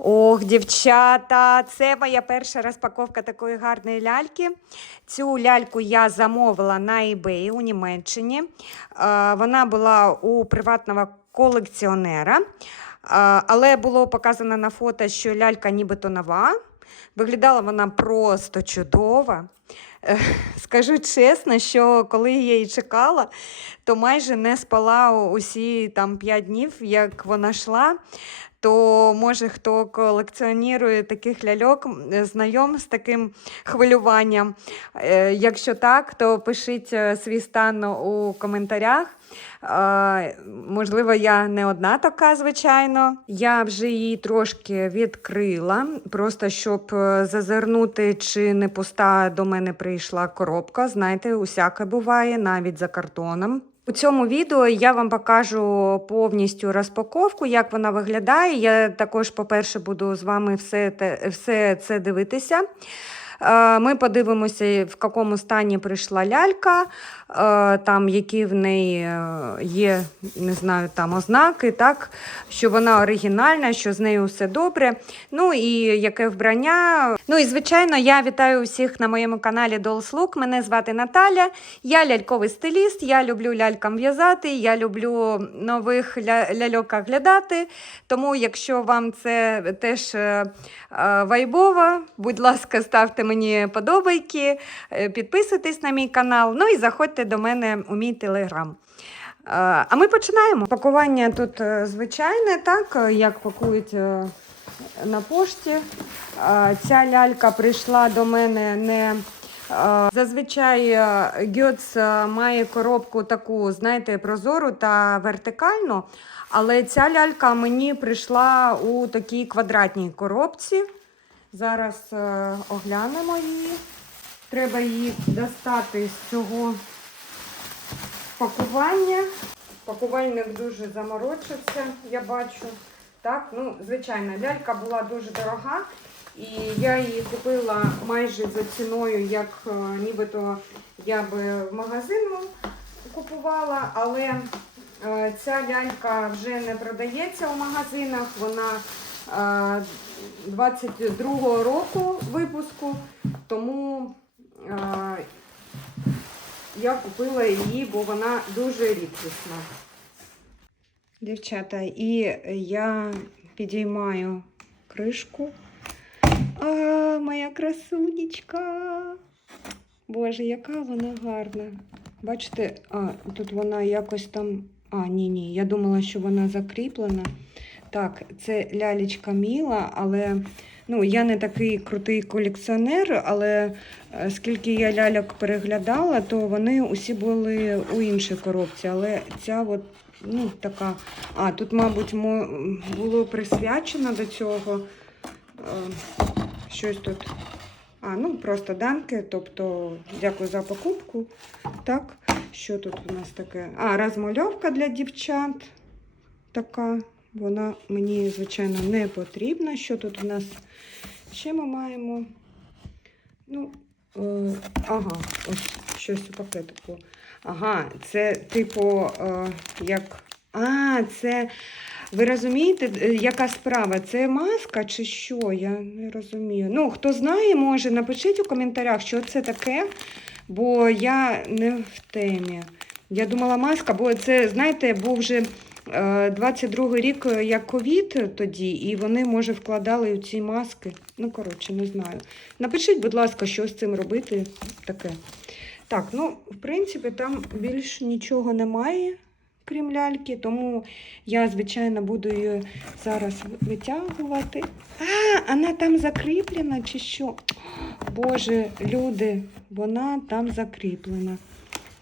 Ох, дівчата, це моя перша розпаковка такої гарної ляльки. Цю ляльку я замовила на eBay у Німеччині. Е, Вона була у приватного колекціонера, Е, але було показано на фото, що лялька нібито нова. Виглядала вона просто чудово. Е, Скажу чесно, що коли я її чекала, то майже не спала усі там 5 днів, як вона йшла. То може хто колекціонує таких ляльок, знайом з таким хвилюванням. Е, Якщо так, то пишіть е, свій стан у коментарях. Можливо, я не одна така, звичайно. Я вже її трошки відкрила, просто щоб е, зазирнути, чи не пуста до мене прийшла коробка. Знаєте, усяке буває, навіть за картоном. У цьому відео я вам покажу повністю розпаковку, як вона виглядає. Я також, по-перше, буду з вами все, те, все це дивитися. Е, Ми подивимося, в якому стані прийшла лялька, е, там які в неї е, є, не знаю, там ознаки, так, що вона оригінальна, що з нею все добре. Ну і яке вбрання. Ну і звичайно, я вітаю усіх на моєму каналі Dolls Look. Мене звати Наталя. Я ляльковий стиліст, я люблю лялькам в'язати, я люблю нових ля- ляльок оглядати. Тому, якщо вам це теж вайбово, будь ласка, ставте мені подобайки, е, підписуйтесь на мій канал, ну і заходьте до мене у мій телеграм. Е, А ми починаємо. Пакування тут е, звичайне, так, як пакують на пошті. Ця лялька прийшла до мене не. Зазвичай Гьоц має коробку таку, знаєте, прозору та вертикальну, але ця лялька мені прийшла у такій квадратній коробці. Зараз е, оглянемо її. Треба її достати з цього пакування. Пакувальник дуже заморочився, я бачу. Так, ну, звичайно, лялька була дуже дорога, і я її купила майже за ціною, як е, нібито я би в магазину купувала, але е, ця лялька вже не продається у магазинах. Вона 22-го року випуску, тому е, я купила її, бо вона дуже рідкісна. Дівчата, і я підіймаю кришку. А, моя красунечка. Боже, яка вона гарна. Бачите, а, тут вона якось там. А, ні, ні. Я думала, що вона закріплена. Так, це лялечка Міла, але ну, я не такий крутий колекціонер, але е, скільки я ляльок переглядала, то вони усі були у іншій коробці. Але ця от, ну, така. А, тут, мабуть, було присвячено до цього. е, Щось тут. А, ну просто данки, тобто дякую за покупку. Так, що тут у нас таке? А, розмальовка для дівчат. Така. Вона мені, звичайно, не потрібна. Що тут у нас ще ми маємо? Ну, е, ага, ось щось у пакетику. Ага, це типу, е, як. А, це. Ви розумієте, е, яка справа? Це маска чи що? Я не розумію. Ну, хто знає, може, напишіть у коментарях, що це таке, бо я не в темі. Я думала, маска, бо це, знаєте, був вже 22 рік е, як ковід тоді, і вони, може, вкладали у ці маски. Ну, коротше, не знаю. Напишіть, будь ласка, що з цим робити таке. Так, ну, в принципі, там більш нічого немає, крім ляльки, тому я, звичайно, буду її зараз витягувати. А, вона там закріплена чи що? Боже, люди, вона там закріплена.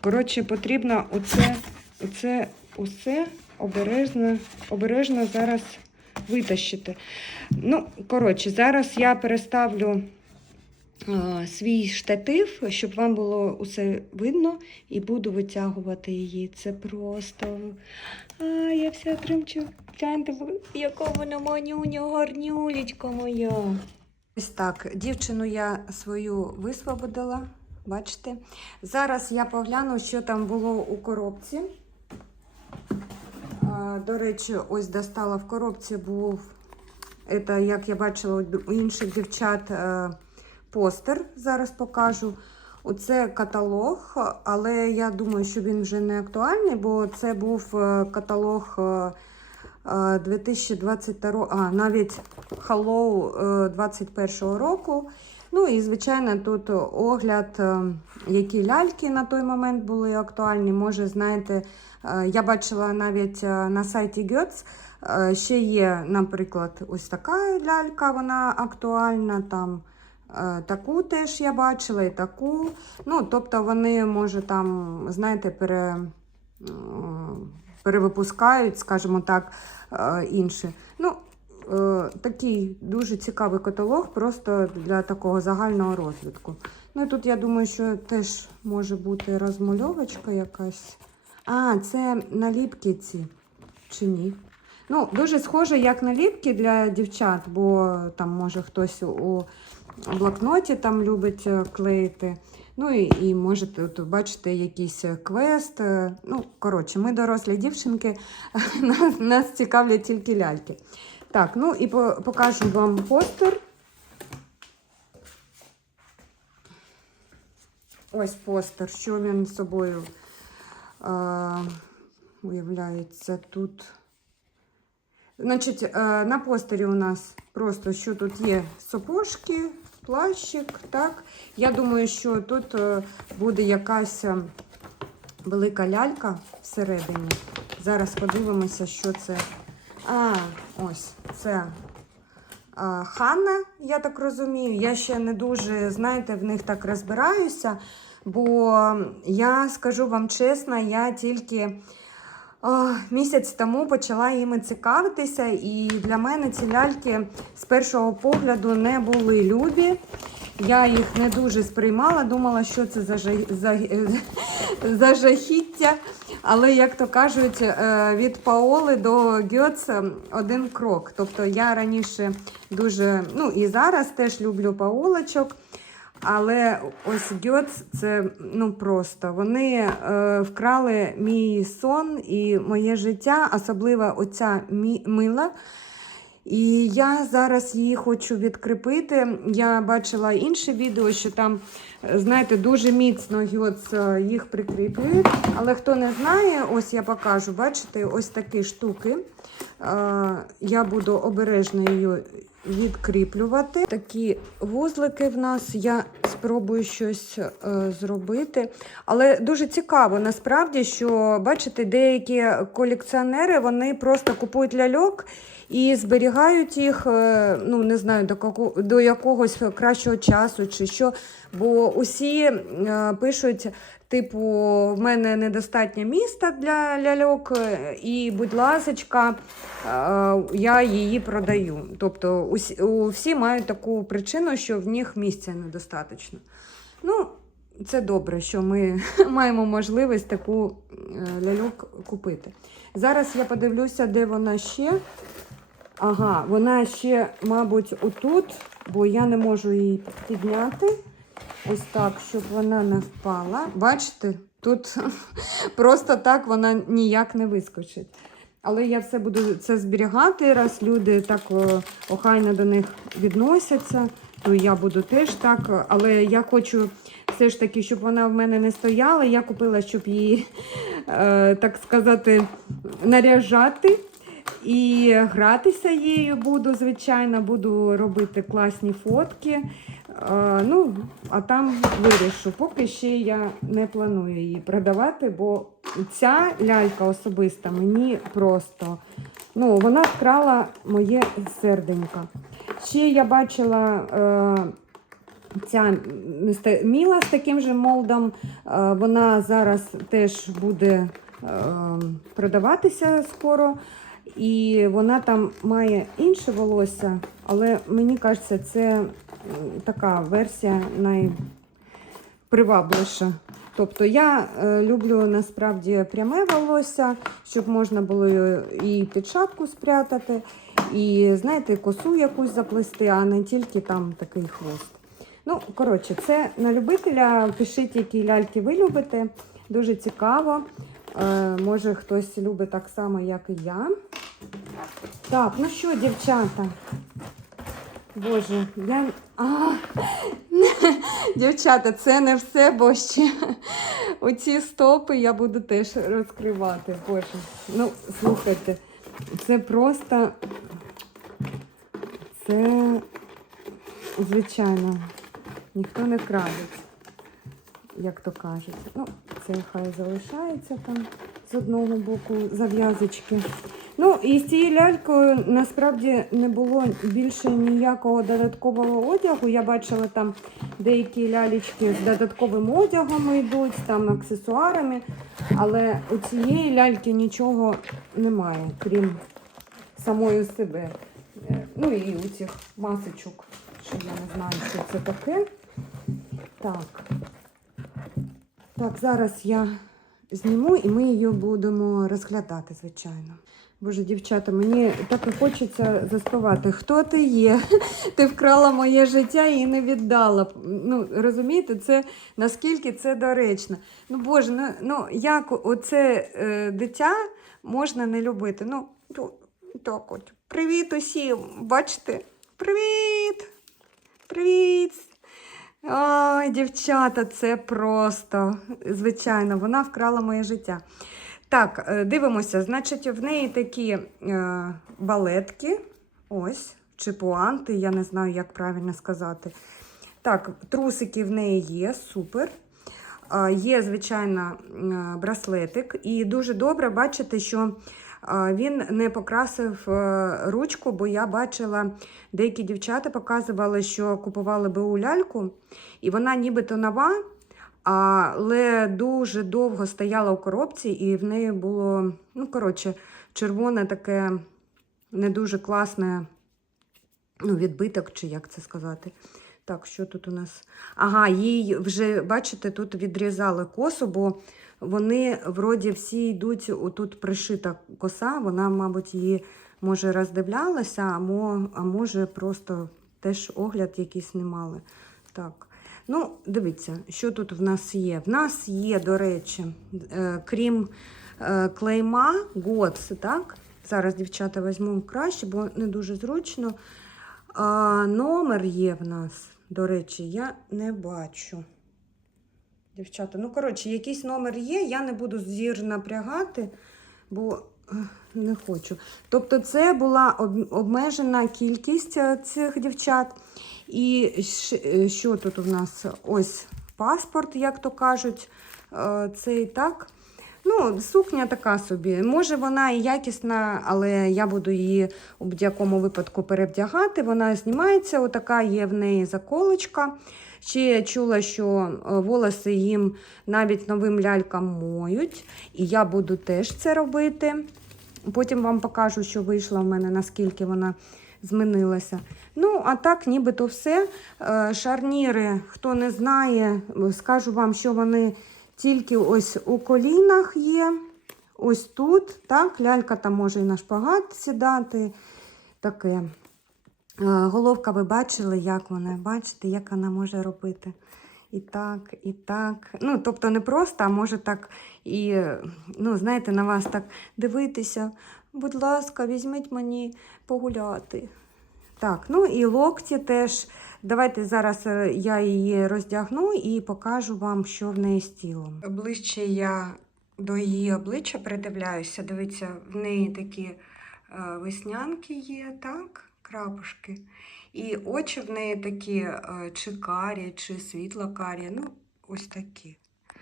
Коротше, потрібно оце, оце усе обережно, обережно зараз витащити. Ну, коротше, зараз я переставлю а, свій штатив, щоб вам було усе видно, і буду витягувати її. Це просто. А, я вся тремчу. Гляньте, яка вона манюня, гарнюлечка моя. Ось так, дівчину я свою висвободила. Бачите? Зараз я погляну, що там було у коробці. До речі, ось достала в коробці був Це, як я бачила у інших дівчат, е, постер. Зараз покажу. Оце каталог, але я думаю, що він вже не актуальний, бо це був е, каталог е, е, 2022, а навіть Hello е, 21 року. Ну і звичайно, тут огляд, е, які ляльки на той момент були актуальні. Може, знаєте, е, я бачила навіть е, на сайті Götz, ще є, наприклад, ось така лялька, вона актуальна. Там таку теж я бачила і таку. Ну, тобто вони, може, там, знаєте, пере, перевипускають, скажімо так, е, інші. Ну, такий дуже цікавий каталог, просто для такого загального розвитку. Ну і тут я думаю, що теж може бути розмальовочка якась. А, це наліпки ці чи ні? Ну, дуже схоже, як наліпки для дівчат, бо там може хтось у блокноті там любить е, клеїти. Ну і, і можете тут бачити якийсь е, квест. е, Ну, коротше, ми дорослі дівчинки, нас, нас цікавлять тільки ляльки. Так, ну і покажу вам постер. Ось постер, що він собою е, уявляється тут. Значить, е, на постері у нас просто що тут є сапожки, плащик. Так. Я думаю, що тут е, буде якась е, велика лялька всередині. Зараз подивимося, що це. А, ось це а, Ханна, я так розумію. Я ще не дуже, знаєте, в них так розбираюся, бо я скажу вам чесно, я тільки місяць тому почала їми цікавитися, і для мене ці ляльки з першого погляду не були любі. Я їх не дуже сприймала, думала, що це за, за, за жахіття. Але, як то кажуть, е, від Паоли до Гьоца один крок. Тобто я раніше дуже, ну і зараз теж люблю Паолочок. Але ось Гьоц це ну просто. Вони е, вкрали мій сон і моє життя, особливо оця мі- мила. І я зараз її хочу відкріпити. Я бачила інше відео, що там, знаєте, дуже міцно Гьоц е, їх прикріплюють. Але хто не знає, ось я покажу, бачите, ось такі штуки. Е, Я буду обережно її відкріплювати. Такі вузлики в нас. Я спробую щось е, зробити. Але дуже цікаво насправді, що бачите, деякі колекціонери вони просто купують ляльок і зберігають їх, ну не знаю, до якогось кращого часу чи що. Бо усі е, пишуть. Типу, в мене недостатньо міста для ляльок, е, і, будь ласочка, е, я її продаю. Тобто усі, у- всі мають таку причину, що в них місця недостатньо. Ну, це добре, що ми маємо можливість таку ляльок купити. Зараз я подивлюся, де вона ще. Ага, вона ще, мабуть, отут, бо я не можу її підняти. Ось так, щоб вона не впала. Бачите, тут просто так вона ніяк не вискочить. Але я все буду це зберігати, раз люди так охайно до них відносяться, то я буду теж так. Але я хочу все ж таки, щоб вона в мене не стояла. Я купила, щоб її, е, так сказати, наряжати. І гратися її буду, звичайно, буду робити класні фотки. Ну, а там вирішу. Поки ще я не планую її продавати, бо ця лялька особиста мені просто ну, вона вкрала моє серденько. Ще я бачила е, ця Міла з таким же молдом. Е, вона зараз теж буде е, продаватися скоро. І вона там має інше волосся, але мені кажеться, це така версія найпривабливіша. Тобто я е, люблю насправді пряме волосся, щоб можна було і під шапку спрятати, і знаєте, косу якусь заплести, а не тільки там такий хвост. Ну, коротше, це на любителя. Пишіть, які ляльки ви любите. Дуже цікаво. Е, може, хтось любить так само, як і я. Так, ну що, дівчата? Боже, я. А, дівчата, це не все, бо ще оці стопи я буду теж розкривати. Боже. Ну, слухайте, це просто. Це, звичайно, ніхто не крадеться, як то кажуть. Ну, це хай залишається там з одного боку зав'язочки. Ну, і з цією лялькою насправді не було більше ніякого додаткового одягу. Я бачила там деякі лялечки з додатковим одягом йдуть, там аксесуарами. Але у цієї ляльки нічого немає, крім самої себе. Е, Ну і у цих масочок, що я не знаю, що це таке. Так. Так, зараз я зніму і ми її будемо розглядати, звичайно. Боже, дівчата, мені так і хочеться заспівати. Хто ти є? Ти вкрала моє життя і не віддала. Ну, розумієте, це наскільки це доречно. Ну, Боже, ну, ну як оце е, дитя можна не любити? Ну, так от. Привіт усім! Бачите? Привіт! Привіт! Ой, дівчата, це просто, звичайно, вона вкрала моє життя. Так, е, дивимося, значить, в неї такі е, балетки, ось, чи пуанти, я не знаю, як правильно сказати. Так, трусики в неї є, супер. Е, Є, звичайно, е, браслетик. І дуже добре бачити, що е, він не покрасив ручку, бо я бачила, деякі дівчата показували, що купували БУ ляльку, і вона нібито нова, але дуже довго стояла у коробці, і в неї було, ну, коротше, червоне таке не дуже класне ну, відбиток, чи як це сказати. Так, що тут у нас? Ага, їй вже, бачите, тут відрізали косу, бо вони вроді всі йдуть, отут пришита коса, вона, мабуть, її може роздивлялася, а, може просто теж огляд якийсь не мали. Так. Ну, дивіться, що тут в нас є. В нас є, до речі, е, крім е, клейма, ГОЦ, так? Зараз, дівчата, візьму краще, бо не дуже зручно. А, номер є в нас, до речі, я не бачу. Дівчата, ну, коротше, якийсь номер є, я не буду зір напрягати, бо е, не хочу. Тобто, це була обмежена кількість цих дівчат. І е, що тут у нас? Ось паспорт, як то кажуть, е, цей так. Ну, сукня така собі. Може, вона і якісна, але я буду її у будь-якому випадку перевдягати. Вона знімається, отака є в неї заколочка. Ще я чула, що е, волоси їм навіть новим лялькам моють, і я буду теж це робити. Потім вам покажу, що вийшла в мене, наскільки вона змінилася. Ну, а так, нібито все. Е, Шарніри, хто не знає, скажу вам, що вони тільки ось у колінах є. Ось тут. Так, лялька там може і на шпагат сідати. Таке. Е, Головка ви бачили, як вона, бачите, як вона може робити. І так, і так. Ну, тобто не просто, а може так і, ну, знаєте, на вас так дивитися. Будь ласка, візьміть мені погуляти. Так, ну і локті теж. Давайте зараз е, я її роздягну і покажу вам, що в неї з тілом. Ближче я до її обличчя придивляюся. Дивіться, в неї такі е, веснянки є, так, крапушки. І очі в неї такі е, чи карі, чи світло-карі, ну, ось такі.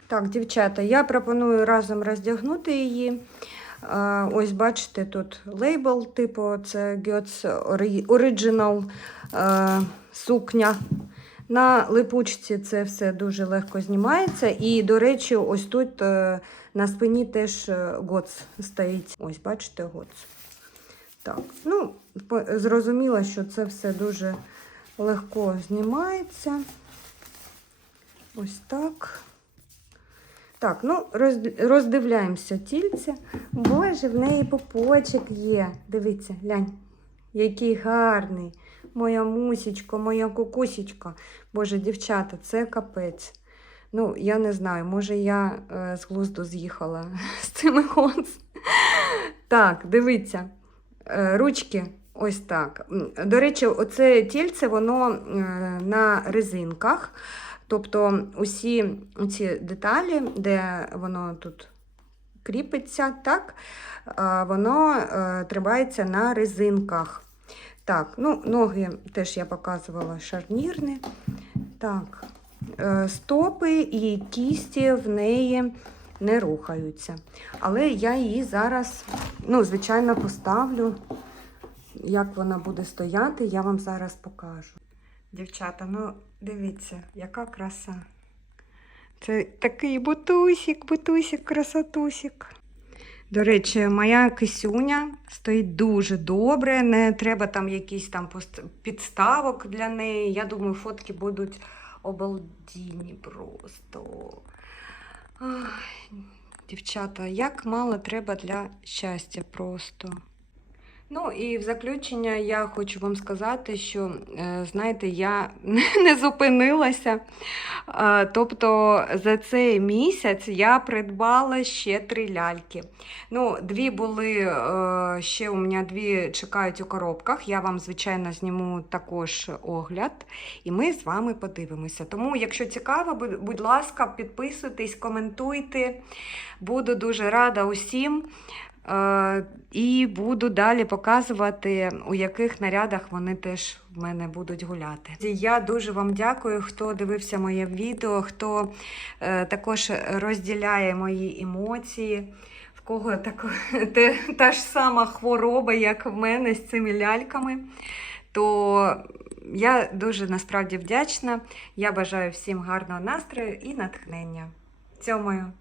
Так, дівчата, я пропоную разом роздягнути її. Е, Ось бачите, тут лейбл, типу, це Götz Original е, сукня. На липучці це все дуже легко знімається. І, до речі, ось тут е, на спині теж е, гоц стоїть. Ось, бачите, гоц. Так, ну, зрозуміло, що це все дуже легко знімається. Ось так. Так, ну роз- роздивляємося тільця. Боже, в неї попочок є. Дивіться, глянь, який гарний. Моя мусічка, моя кукусічка. Боже, дівчата, це капець. Ну, я не знаю, може я е, з глузду з'їхала з цими гонц. Так, дивіться. Е, Ручки ось так. До речі, оце тільце воно е, на резинках. Тобто усі ці деталі, де воно тут кріпиться, так, е, воно е, тримається на резинках. Так, ну, ноги теж я показувала шарнірні. Так, е, стопи і кісті в неї не рухаються. Але я її зараз, ну, звичайно, поставлю. Як вона буде стояти, я вам зараз покажу. Дівчата, ну дивіться, яка краса. Це такий бутусик, бутусик, красотусик. До речі, моя кисюня стоїть дуже добре, не треба там якісь там підставок для неї. Я думаю, фотки будуть обалдінні просто. Ай, дівчата, як мало треба для щастя просто. Ну і в заключення я хочу вам сказати, що е, знаєте, я не зупинилася. Е, Тобто за цей місяць я придбала ще три ляльки. Ну, дві були е, ще у мене дві чекають у коробках. Я вам, звичайно, зніму також огляд, і ми з вами подивимося. Тому, якщо цікаво, будь- будь ласка, підписуйтесь, коментуйте. Буду дуже рада усім. І буду далі показувати, у яких нарядах вони теж в мене будуть гуляти. Я дуже вам дякую, хто дивився моє відео, хто е, також розділяє мої емоції. В кого так, та ж сама хвороба, як в мене з цими ляльками. То я дуже насправді вдячна. Я бажаю всім гарного настрою і натхнення. Цьомою.